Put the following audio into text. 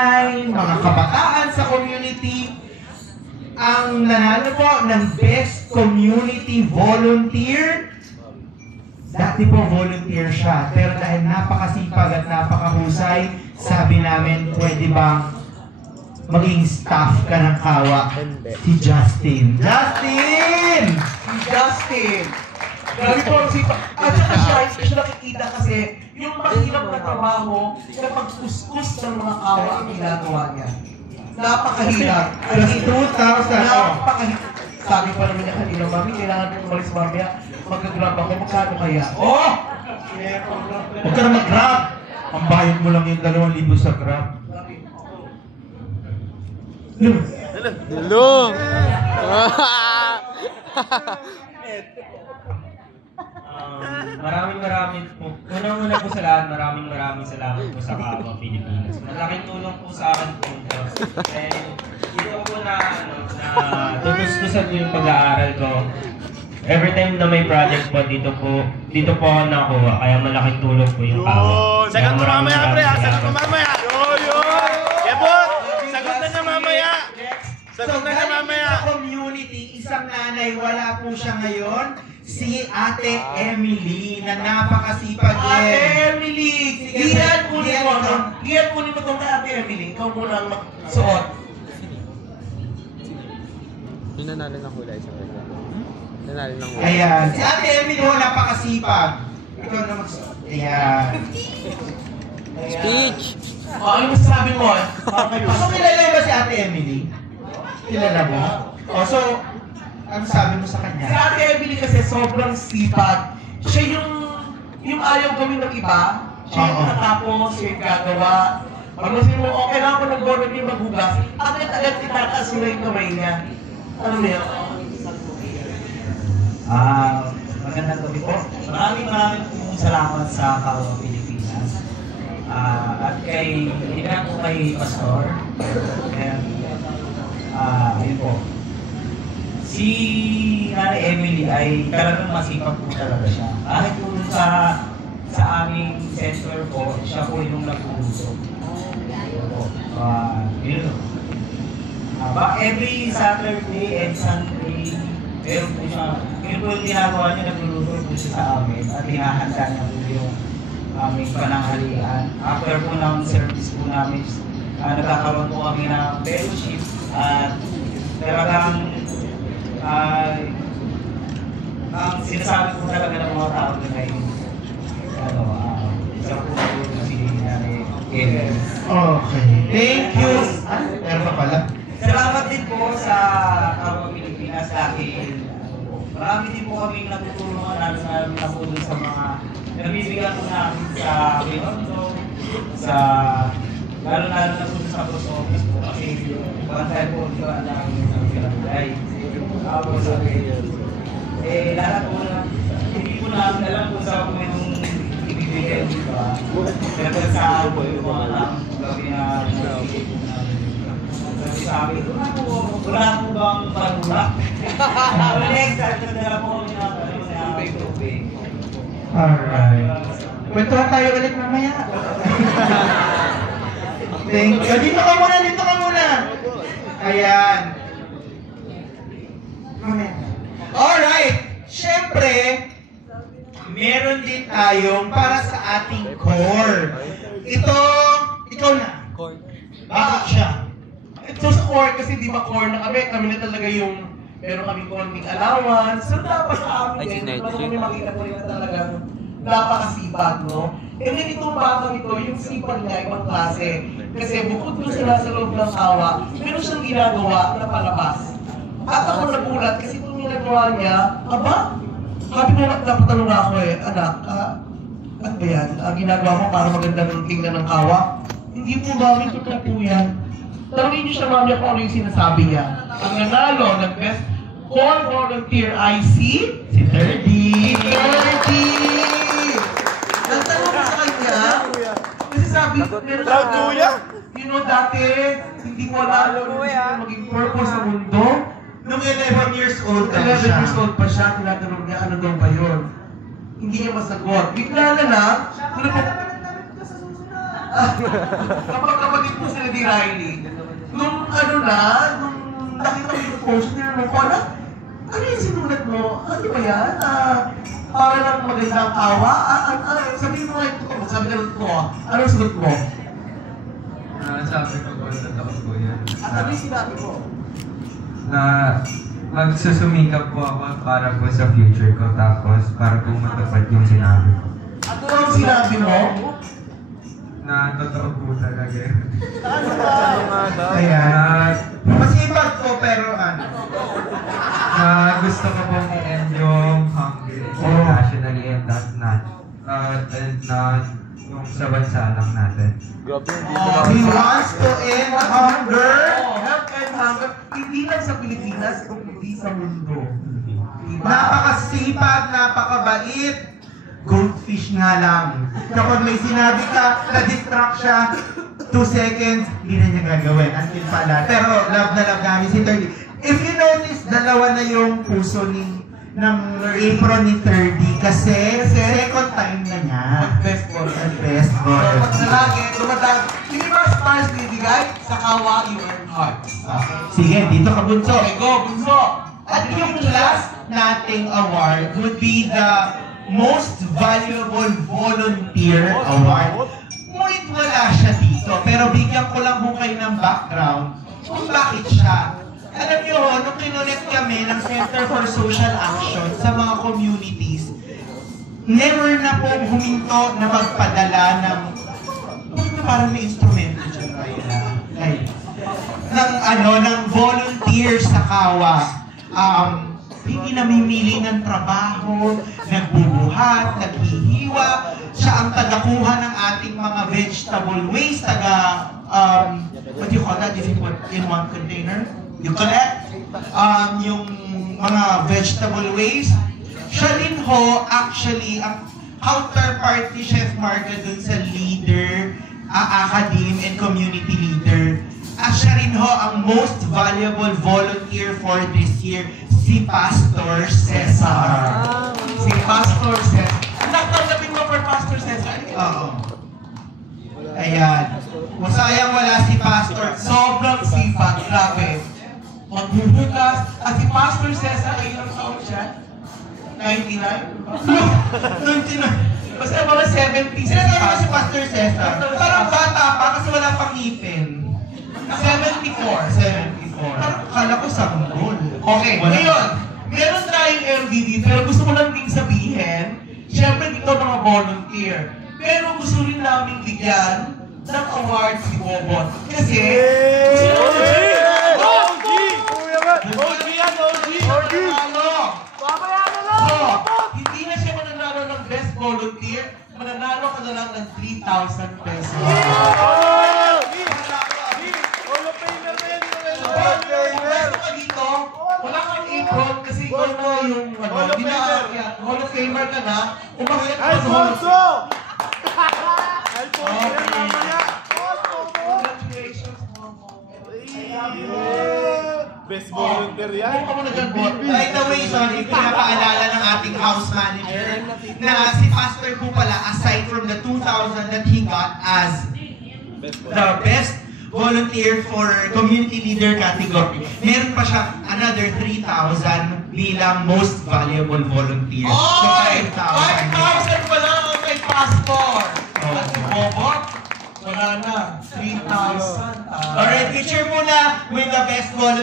nanay, mga kabataan sa community. Ang nanalo po ng Best Community Volunteer, dati po volunteer siya, pero dahil napakasipag at napakahusay, sabi namin, pwede bang maging staff ka ng Kawa? Si Justin. Justin! Si Justin! Grabe po, at saka siya nakikita kasi yung mahirap na trabaho na pagkuskus ng mga Kawa ang ginagawa niya. Napakahirap. Just 2,000. Napakahirap. Sabi pa naman niya kanina, Mami, kailangan mo umalis mamaya. Mag-grab ako, magkano kaya? Oh! Huwag ka na mag-grab. Ang bayad mo lang yung 2,000 sa grab. Hello! Maraming po. Unang-una po sa lahat, maraming salamat po sa Kawa Pilipinas. Malaking tulong po sa akin po ito. Dito po na tutustusan ko yung pag-aaral ko. Every time na may project po, dito po ako nakuha. Kaya malaking tulong po yung Kawa. Sagot mo mamaya, pre. Sagot mo mamaya. Yabot! Sagot na niya mamaya. Sagot na niya mamaya. Sa community, isang nanay, wala po siya ngayon. Si Ate Emily, na napakasipag din. Ate Emily! Iyan kunin mo itong kay Ate Emily. Ikaw muna ang magsuot. Yung nanalo ng hula isang kanya. Nanalo ng hula. Ayan. Si Ate Emily, napakasipag. Ikaw na magsuot. Ayan. Speech! Ano masasabi mo? So, kilala ba si Ate Emily? Kilala mo? O, so, ano sabi mo sa kanya? Si Ate Emily kasi sobrang sipag. Siya yung ayaw gawin ng iba. Siya yung natapos, siya yung gagawa. Pag nasin mo, okay lang ako nag-volunteer maghugas, agad-agad itataas nila yung kamay niya. Ano mo yan? Magandang gabi po. Maraming pong salamat sa Kawa Pilipinas. At kay Pastor. And, ayun po. Si Nanay Emily ay talagang masipag po talaga siya. Kahit po sa aming center po, siya po yung nag-uusok. Yun. Every Saturday and Sunday, meron po siya. Yun po yung ginagawa niya, nagluluto po siya sa amin at hinahanda niya po yung aming pananghalian. After po ng service po namin, nagkakaroon po kami ng fellowship at talagang ang sinasabi ko talaga ng mga tao na ngayon, isa po si Nanay Emily. Okay. Thank you. Meron pa pala. Salamat din po sa Kawa Pilipinas dahil marami din po kami natutulungan lalo na po dun sa mga nabibigyan po namin sa Binondo, lalo na po sa post office po kasi bantay po di ba namin ang pinagay. Tapos lahat po na hindi po namin alam kung saan po yung ibibigay di ba? Pero sa po yung mga lang gabi na ibibigay po namin. Sabi ko, wala po bang pagulak? Next, nagdala po kami ng tubig. Alright. Kwentuhan tayo ulit mamaya. Thank you. Dito ka muna. Ayan. Alright. Siyempre, meron din tayong para sa ating core. Ito, ikaw na. Bakit siya? Ito sa core kasi di ba core na kami na talaga yung meron kami konting allowance. So dapat sa amin din, kami makita ko rin na talagang napakasipag, no? And then itong batang ito, yung sipag niya, ibang klase. Kasi bukod doon sila sa loob ng Kawa, meron siyang ginagawa na palabas. At ako nagulat kasi itong ginagawa niya, sabi ko napatanong ako anak, ano ba yan? Ginagawa mo para maganda ng tingnan ng Kawa? Hindi po mami, totoo po yan. Tanungin niyo siya mami kung ano yung sinasabi niya. Ang nanalo ng Best Core Volunteer ay si Ferdy. Nagtanong ko sa kanya, kasi sabi, meron siya, dati, hindi ko alam kung ano maging purpose sa mundo. Nung 11 years old ka 11 siya. years old pa siya, tinatanong niya, ano daw ba yun? Hindi niya masagot. Bigla na lang, kapatid po sila ni Riley. Nung nakita ko yung post niya, ano yung sinulat mo? Ano ba yan? Para lang magandang tawa? Sabihin mo nga ito ko. Sabi na ito ko. Ano sunod mo? Sabi ko po sa taon ko yan. At ano yung sinabi mo? Na magsusumikap po ako para po sa future ko, tapos para po matupad yung sinabi ko. Ano ang sinabi mo? Na totoo po talaga yun. Ayan. Masipag ko pero ano. Na gusto ko pong i-end yung hunger internationally and not yung sa bansa lang natin. He wants to end hunger. Help and hunger. Hindi lang sa Pilipinas, kundi sa mundo. Diba? Napakasipag, napakabait. Goldfish nga lang. Kapag may sinabi ka, na-distract siya, 2 seconds, hindi na niya gagawin. Until pala. Pero love na love namin si 30. If you notice, dalawa na yung puso ng apron ni 30 kasi second time na niya. Best ball. Best ball. So, pag nalagi, dumadang, hindi ba stars bibigay? Sa kawa, you earn hearts. Sige, dito ka bunso. Okay, go, bunso. At yung last nating award would be the Most Valuable Volunteer Award. Ngunit wala siya dito, pero bigyan ko lang ho kayo ng background kung bakit siya. Alam niyo ho, nung kinonect kami ng Center for Social Action sa mga communities, never na po huminto na magpadala ng parang may instrumento dyan, Raila. Ng volunteer sa Kawa. Hindi namimili ng trabaho, nagbubuhat, naghihiwa. Siya ang tagakuha ng ating mga vegetable waste, what do you call that? If you put in one container, you collect yung mga vegetable waste. Siya rin ho, actually, ang counterpart ni Chef Marga dun sa leader, academe and community leader. At siya rin ho ang most valuable volunteer for this year, si Pastor Cesar. Si Pastor Cesar. Natanggapin mo for Pastor Cesar? Oo. Ayan. Masayang wala si Pastor. Sobrang sipag, grabe. Magbubukas. At si Pastor Cesar, ay ilang taon siya? 99? 29. Basta mga 70s. Sinasabi ko si Pastor Cesar. Parang bata pa kasi wala pang ngipin. 74. 74. Parang kala ko sanggol. Okay, ngayon, meron tayong MVD, pero gusto ko lang din sabihin, syempre dito mga volunteer, pero gusto rin namin bigyan ng award si Bobot. Kasi, hindi na siya mananalo ng best volunteer, mananalo ka na lang ng 3,000 pesos. Pwesto ka dito, wala kang apron kasi ikaw na yung Hall of Famer ka na, umakyat ka sa Hall of Congratulations, Best volunteer yan. Huwag ka muna dyan, Bot. By the way, sorry, pinapaalala ng ating house manager na si Pastor po pala, aside from the 2,000 that he got as the best volunteer for community leader category, meron pa siya another 3,000 bilang most valuable volunteer. Oy! 5,000 5,000. pa lang kay Pastor! At si Bobot, wala na. 3,000. Alright, picture muna with the best volunteer.